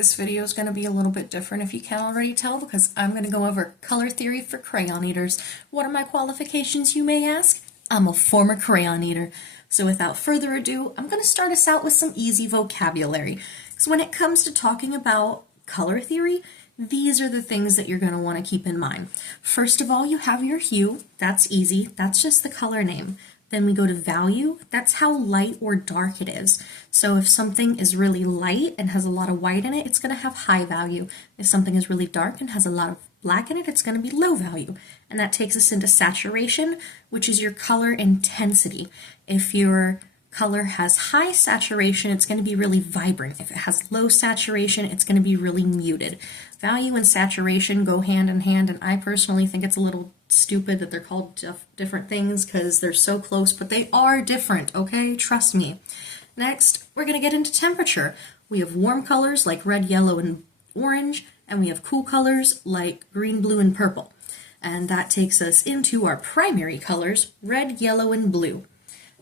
This video is going to be a little bit different if you can't already tell, because I'm going to go over color theory for crayon eaters. What are my qualifications, you may ask? I'm a former crayon eater. So without further ado, I'm going to start us out with some easy vocabulary. So when it comes to talking about color theory, these are the things that you're going to want to keep in mind. First of all, you have your hue. That's easy. That's just the color name. Then we go to value. That's how light or dark it is. So if something is really light and has a lot of white in it, it's going to have high value. If something is really dark and has a lot of black in it, it's going to be low value. And that takes us into saturation, which is your color intensity. If your color has high saturation, it's going to be really vibrant. If it has low saturation, it's going to be really muted. Value and saturation go hand in hand, and I personally think it's a little stupid that they're called different things because they're so close, but they are different, okay? Trust me. Next, we're going to get into temperature. We have warm colors like red, yellow, and orange, and we have cool colors like green, blue, and purple. And that takes us into our primary colors, red, yellow, and blue.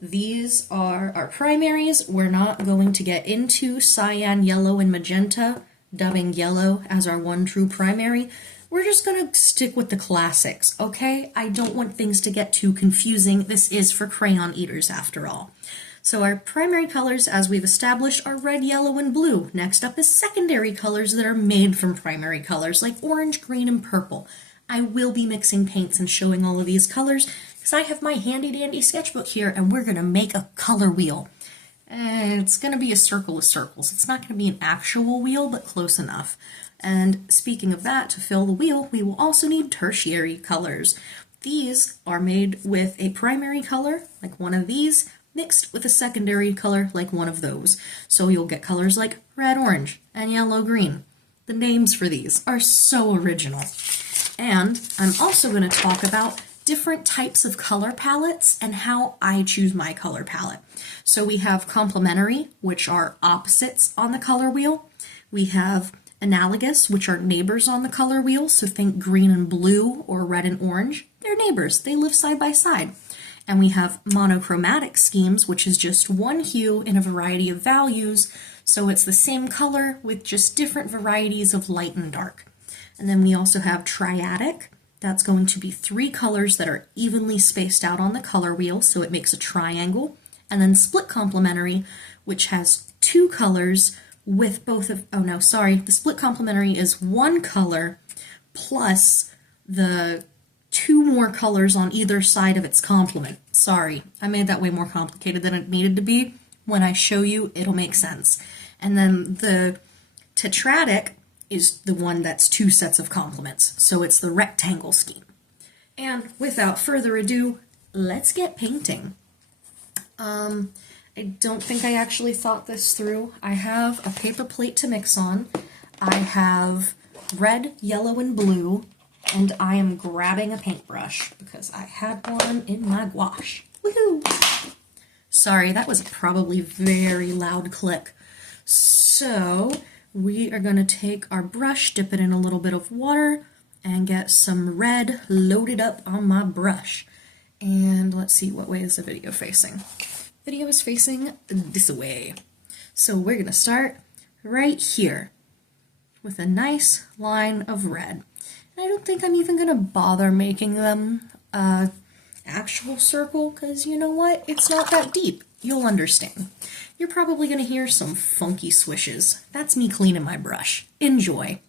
These are our primaries. We're not going to get into cyan, yellow, and magenta, dubbing yellow as our one true primary. We're just going to stick with the classics, okay? I don't want things to get too confusing. This is for crayon eaters after all. So our primary colors, as we've established, are red, yellow, and blue. Next up is secondary colors that are made from primary colors, like orange, green, and purple. I will be mixing paints and showing all of these colors because I have my handy-dandy sketchbook here, and we're going to make a color wheel. It's going to be a circle of circles. It's not going to be an actual wheel, but close enough. And speaking of that, to fill the wheel, we will also need tertiary colors. These are made with a primary color, like one of these, mixed with a secondary color, like one of those. So you'll get colors like red, orange, and yellow, green. The names for these are so original. And I'm also going to talk about different types of color palettes and how I choose my color palette. So we have complementary, which are opposites on the color wheel. We have analogous, which are neighbors on the color wheel, so think green and blue or red and orange. They're neighbors, they live side by side. And we have monochromatic schemes, which is just one hue in a variety of values, so it's the same color with just different varieties of light and dark. And then we also have triadic. That's going to be three colors that are evenly spaced out on the color wheel, so it makes a triangle. And then split complementary, which has two colors with both of, oh no, sorry, the split complementary is one color plus the two more colors on either side of its complement. Sorry, I made that way more complicated than it needed to be. When I show you, it'll make sense. And then the tetradic is the one that's two sets of complements, so it's the rectangle scheme. And without further ado, let's get painting. I don't think I actually thought this through. I have a paper plate to mix on. I have red, yellow, and blue, and I am grabbing a paintbrush because I had one in my gouache. Woohoo! Sorry, that was a probably very loud click. So we are going to take our brush, dip it in a little bit of water, and get some red loaded up on my brush. And let's see, what way is the video facing? Video is facing this way. So we're going to start right here with a nice line of red. And I don't think I'm even going to bother making them an actual circle because you know what? It's not that deep. You'll understand. You're probably going to hear some funky swishes. That's me cleaning my brush. Enjoy.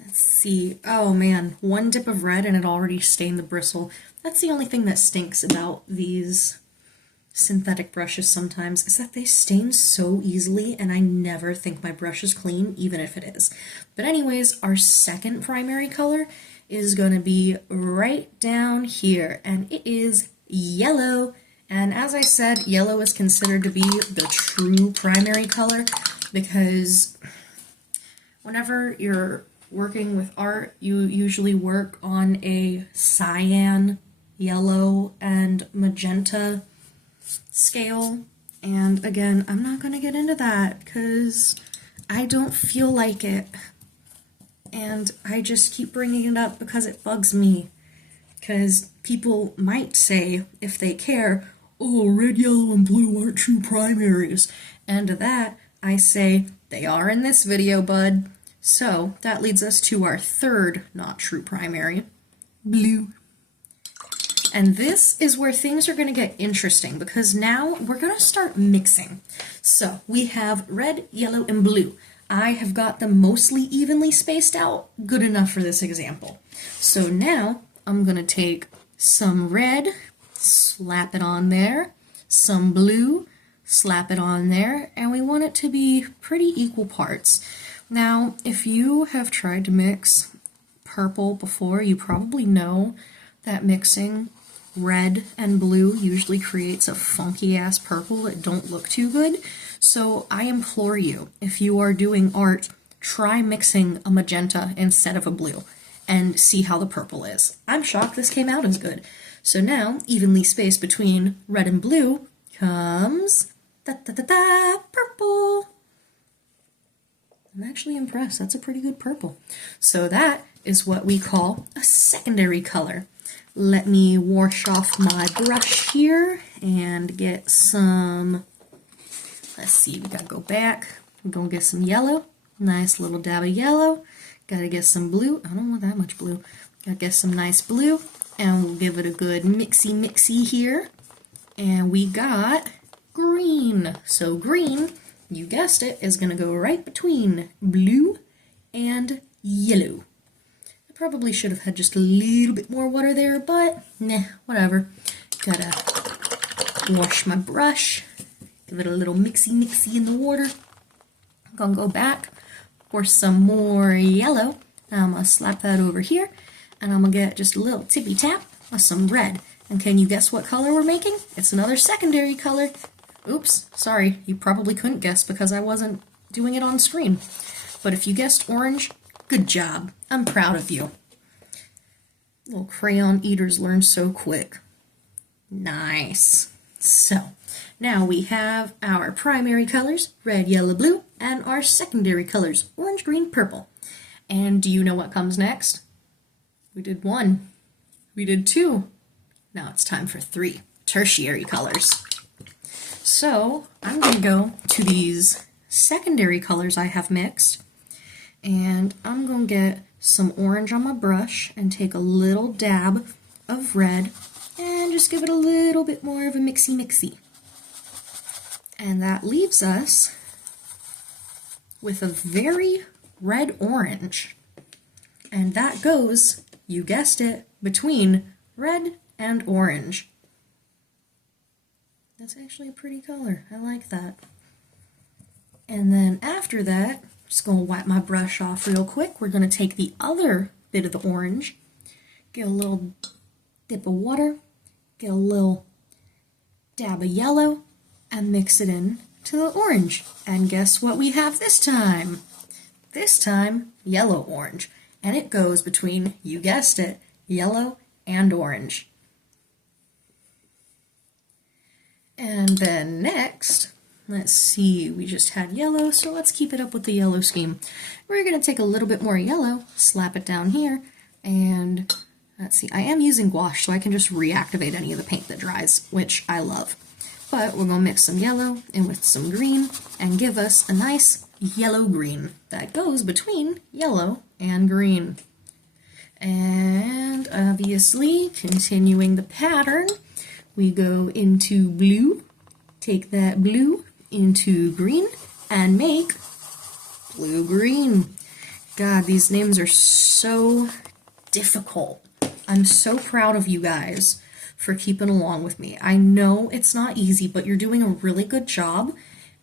Let's see. Oh man, one dip of red and it already stained the bristle. That's the only thing that stinks about these synthetic brushes sometimes, is that they stain so easily and I never think my brush is clean, even if it is. But anyways, our second primary color is going to be right down here, and it is yellow. And as I said, yellow is considered to be the true primary color because whenever you're working with art, you usually work on a cyan, yellow, and magenta scale. And again, I'm not going to get into that because I don't feel like it. And I just keep bringing it up because it bugs me. Because people might say, if they care, oh, red, yellow, and blue aren't true primaries. And to that, I say, they are in this video, bud. So that leads us to our third not true primary, blue. And this is where things are going to get interesting because now we're going to start mixing. So we have red, yellow, and blue. I have got them mostly evenly spaced out, good enough for this example. So now I'm going to take some red, slap it on there, some blue, slap it on there, and we want it to be pretty equal parts. Now, if you have tried to mix purple before, you probably know that mixing red and blue usually creates a funky ass purple that don't look too good. So I implore you, if you are doing art, try mixing a magenta instead of a blue and see how the purple is. I'm shocked this came out as good. So now, evenly spaced between red and blue comes purple. I'm actually impressed. That's a pretty good purple. So that is what we call a secondary color. Let me wash off my brush here and get some, let's see, we gotta go back. We're gonna get some yellow, nice little dab of yellow. Gotta get some blue, I don't want that much blue. Gotta get some nice blue, and we'll give it a good mixy here. And we got green. So green, you guessed it, is gonna go right between blue and yellow. Probably should have had just a little bit more water there, but nah, whatever. Gotta wash my brush, give it a little mixy in the water. I'm gonna go back, pour some more yellow. I'm gonna slap that over here, and I'm gonna get just a little tippy tap of some red. And can you guess what color we're making? It's another secondary color. Oops, sorry, you probably couldn't guess because I wasn't doing it on screen. But if you guessed orange, good job. I'm proud of you. Little crayon eaters learn so quick. Nice. So, now we have our primary colors, red, yellow, blue, and our secondary colors, orange, green, purple. And do you know what comes next? We did 1. We did 2. Now it's time for 3, tertiary colors. So, I'm going to go to these secondary colors I have mixed. And I'm going to get some orange on my brush and take a little dab of red and just give it a little bit more of a mixy. And that leaves us with a very red-orange. And that goes, you guessed it, between red and orange. That's actually a pretty color. I like that. And then after that, just going to wipe my brush off real quick. We're going to take the other bit of the orange, get a little dip of water, get a little dab of yellow, and mix it in to the orange. And guess what we have this time? This time, yellow-orange. And it goes between, you guessed it, yellow and orange. And then next, let's see, we just had yellow, so let's keep it up with the yellow scheme. We're going to take a little bit more yellow, slap it down here, and let's see, I am using gouache, so I can just reactivate any of the paint that dries, which I love. But we're going to mix some yellow in with some green and give us a nice yellow-green that goes between yellow and green. And obviously, continuing the pattern, we go into blue, take that blue into green, and make blue-green. God, these names are so difficult. I'm so proud of you guys for keeping along with me. I know it's not easy, but you're doing a really good job,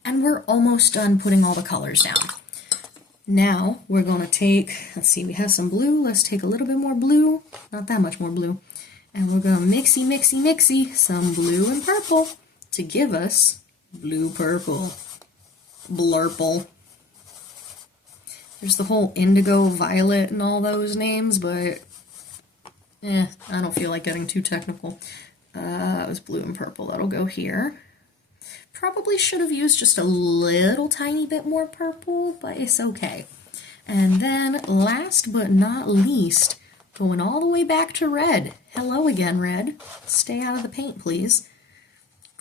and we're almost done putting all the colors down. Now, we're going to take, let's see, we have some blue. Let's take a little bit more blue, not that much more blue. And we're going to mixy some blue and purple to give us blue-purple, blurple. There's the whole indigo, violet, and all those names, but I don't feel like getting too technical. It was blue and purple. That'll go here. Probably should have used just a little tiny bit more purple, but it's okay. And then last but not least, going all the way back to red. Hello again, red. Stay out of the paint, please.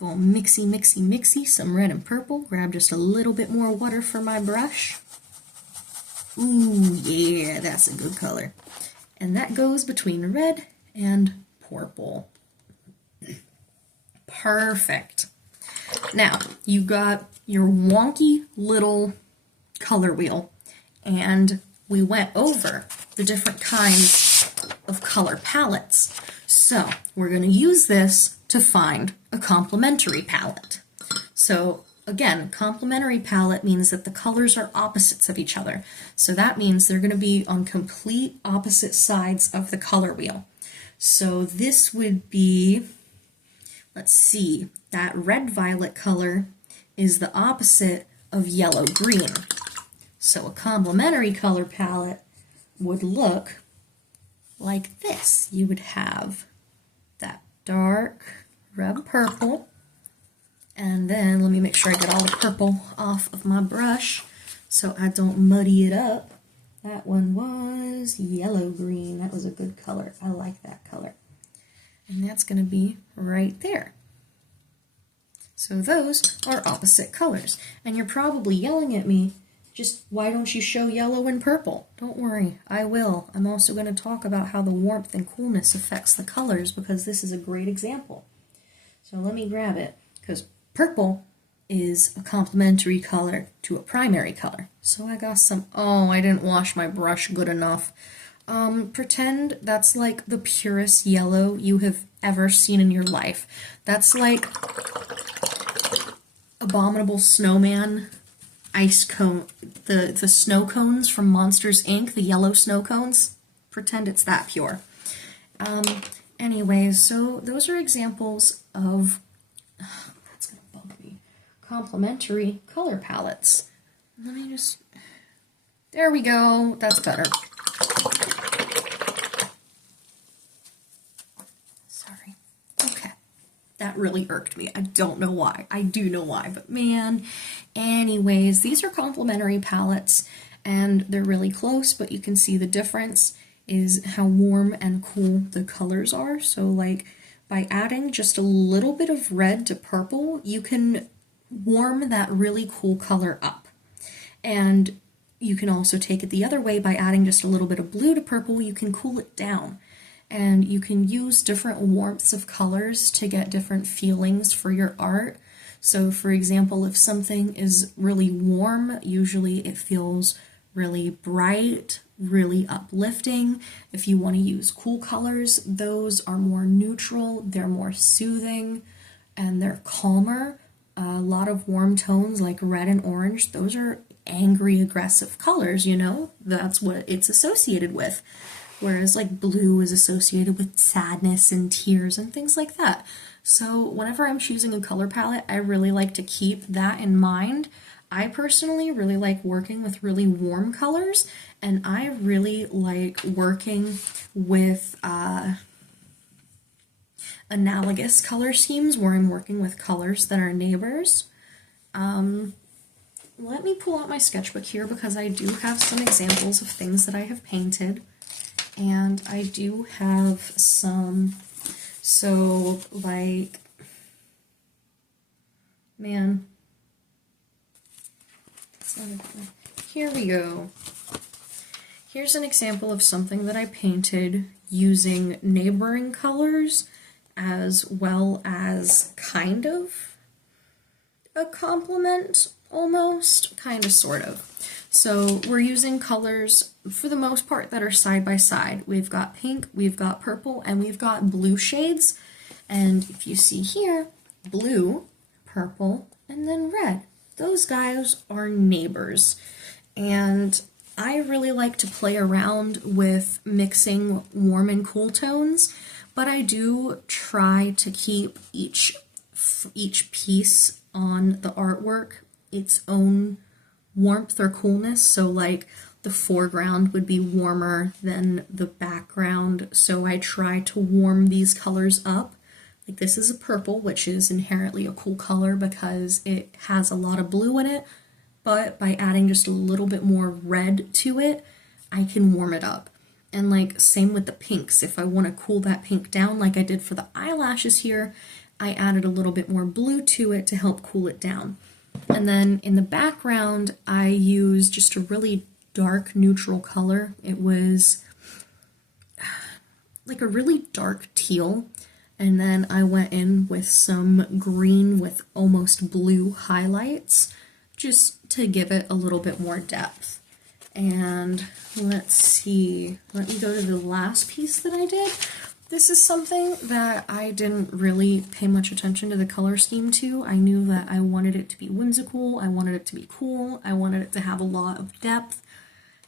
Go mixy, mixy, mixy, some red and purple. Grab just a little bit more water for my brush. Ooh, yeah, that's a good color. And that goes between red and purple. Perfect. Now, you got your wonky little color wheel, and we went over the different kinds of color palettes. So, we're going to use this to find a complementary palette. So, again, complementary palette means that the colors are opposites of each other. So that means they're going to be on complete opposite sides of the color wheel. So this would be, let's see, that red-violet color is the opposite of yellow-green. So a complementary color palette would look like this. You would have that dark red-purple, and then let me make sure I get all the purple off of my brush so I don't muddy it up. That one was yellow-green. That was a good color. I like that color. And that's going to be right there. So those are opposite colors. And you're probably yelling at me, just why don't you show yellow and purple? Don't worry, I will. I'm also going to talk about how the warmth and coolness affects the colors because this is a great example. So let me grab it, because purple is a complementary color to a primary color. So I got some, oh, I didn't wash my brush good enough. Pretend that's like the purest yellow you have ever seen in your life. That's like Abominable Snowman ice cone, the snow cones from Monsters, Inc., the yellow snow cones. Pretend it's that pure. Anyways, so those are examples of, that's gonna bug me, complementary color palettes. Let me just, there we go, that's better. Sorry. Okay. That really irked me. I don't know why. I do know why, but man. Anyways, these are complementary palettes, and they're really close, but you can see the difference is how warm and cool the colors are. So like by adding just a little bit of red to purple, you can warm that really cool color up. And you can also take it the other way by adding just a little bit of blue to purple, you can cool it down. And you can use different warmths of colors to get different feelings for your art. So for example, if something is really warm, usually it feels really bright, really uplifting. If you want to use cool colors, those are more neutral, they're more soothing, and they're calmer. A lot of warm tones like red and orange, those are angry, aggressive colors, you know? That's what it's associated with. Whereas like blue is associated with sadness and tears and things like that. So whenever I'm choosing a color palette, I really like to keep that in mind. I personally really like working with really warm colors, and I really like working with analogous color schemes where I'm working with colors that are neighbors. Let me pull out my sketchbook here because I do have some examples of things that I have painted. And I do have some, so like, man, here we go. Here's an example of something that I painted using neighboring colors as well as kind of a complement, almost, kind of, sort of. So we're using colors, for the most part, that are side by side. We've got pink, we've got purple, and we've got blue shades. And if you see here, blue, purple, and then red. Those guys are neighbors. And I really like to play around with mixing warm and cool tones, but I do try to keep each piece on the artwork its own warmth or coolness. So like the foreground would be warmer than the background, so I try to warm these colors up. Like this is a purple, which is inherently a cool color because it has a lot of blue in it, but by adding just a little bit more red to it, I can warm it up. And like same with the pinks, if I want to cool that pink down like I did for the eyelashes here, I added a little bit more blue to it to help cool it down. And then in the background, I used just a really dark neutral color. It was like a really dark teal. And then I went in with some green with almost blue highlights just to give it a little bit more depth. And let's see, let me go to the last piece that I did. This is something that I didn't really pay much attention to the color scheme to. I knew that I wanted it to be whimsical, I wanted it to be cool, I wanted it to have a lot of depth.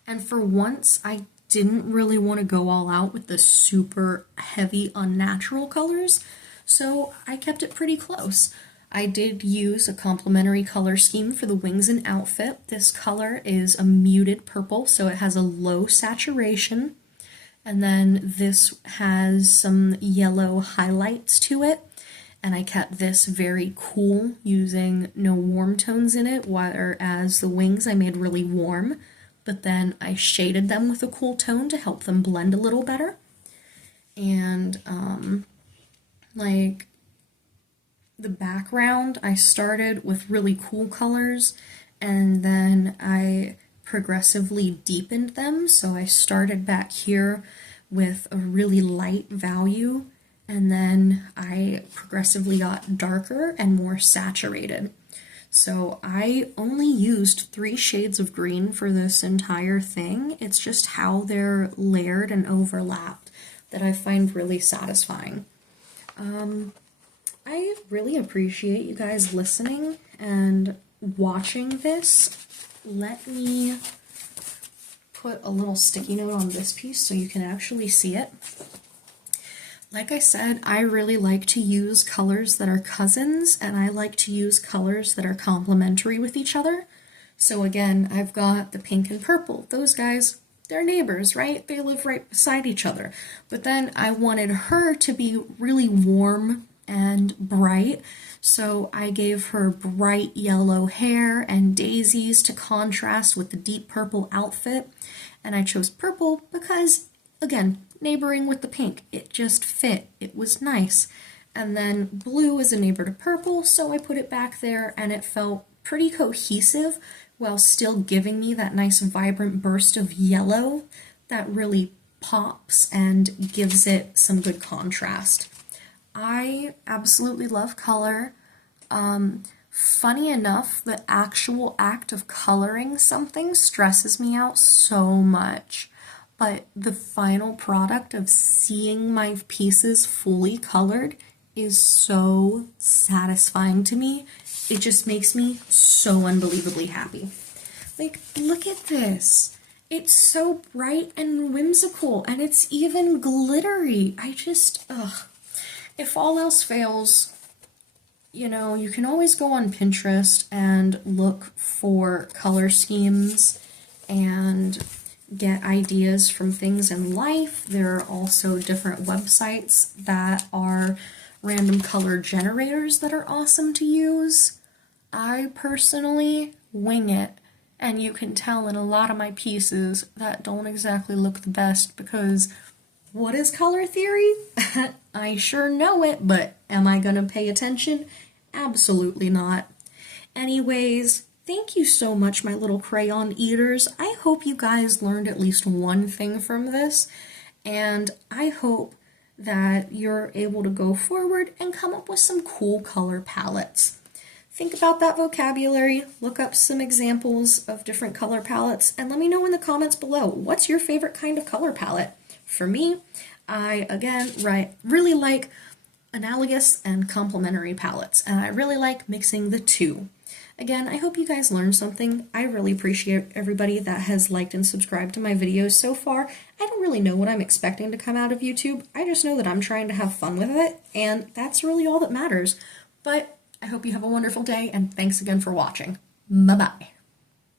And for once, I didn't really want to go all out with the super heavy, unnatural colors, so I kept it pretty close. I did use a complementary color scheme for the wings and outfit. This color is a muted purple, so it has a low saturation. And then this has some yellow highlights to it. And I kept this very cool using no warm tones in it, whereas the wings I made really warm. But then I shaded them with a cool tone to help them blend a little better. And like the background, I started with really cool colors and then I progressively deepened them. So I started back here with a really light value and then I progressively got darker and more saturated. So I only used 3 shades of green for this entire thing. It's just how they're layered and overlapped that I find really satisfying. I really appreciate you guys listening and watching this. Let me put a little sticky note on this piece so you can actually see it. Like I said, I really like to use colors that are cousins, and I like to use colors that are complementary with each other. So again, I've got the pink and purple. Those guys, they're neighbors, right? They live right beside each other. But then I wanted her to be really warm and bright, so I gave her bright yellow hair and daisies to contrast with the deep purple outfit. And I chose purple because, again, neighboring with the pink, it just fit. It was nice. And then blue is a neighbor to purple, so I put it back there and it felt pretty cohesive while still giving me that nice vibrant burst of yellow that really pops and gives it some good contrast. I absolutely love color. Funny enough, the actual act of coloring something stresses me out so much. But the final product of seeing my pieces fully colored is so satisfying to me. It just makes me so unbelievably happy. Like, look at this. It's so bright and whimsical, and it's even glittery. If all else fails, you know, you can always go on Pinterest and look for color schemes and get ideas from things in life. There are also different websites that are random color generators that are awesome to use. I personally wing it, and you can tell in a lot of my pieces that don't exactly look the best because what is color theory? I sure know it, but am I gonna pay attention? Absolutely not. Anyways, thank you so much, my little crayon eaters. I hope you guys learned at least one thing from this, and I hope that you're able to go forward and come up with some cool color palettes. Think about that vocabulary, look up some examples of different color palettes, and let me know in the comments below, what's your favorite kind of color palette? For me, I, again, really like analogous and complementary palettes, and I really like mixing the two. Again, I hope you guys learned something. I really appreciate everybody that has liked and subscribed to my videos so far. I don't really know what I'm expecting to come out of YouTube. I just know that I'm trying to have fun with it, and that's really all that matters. But I hope you have a wonderful day, and thanks again for watching. Bye-bye.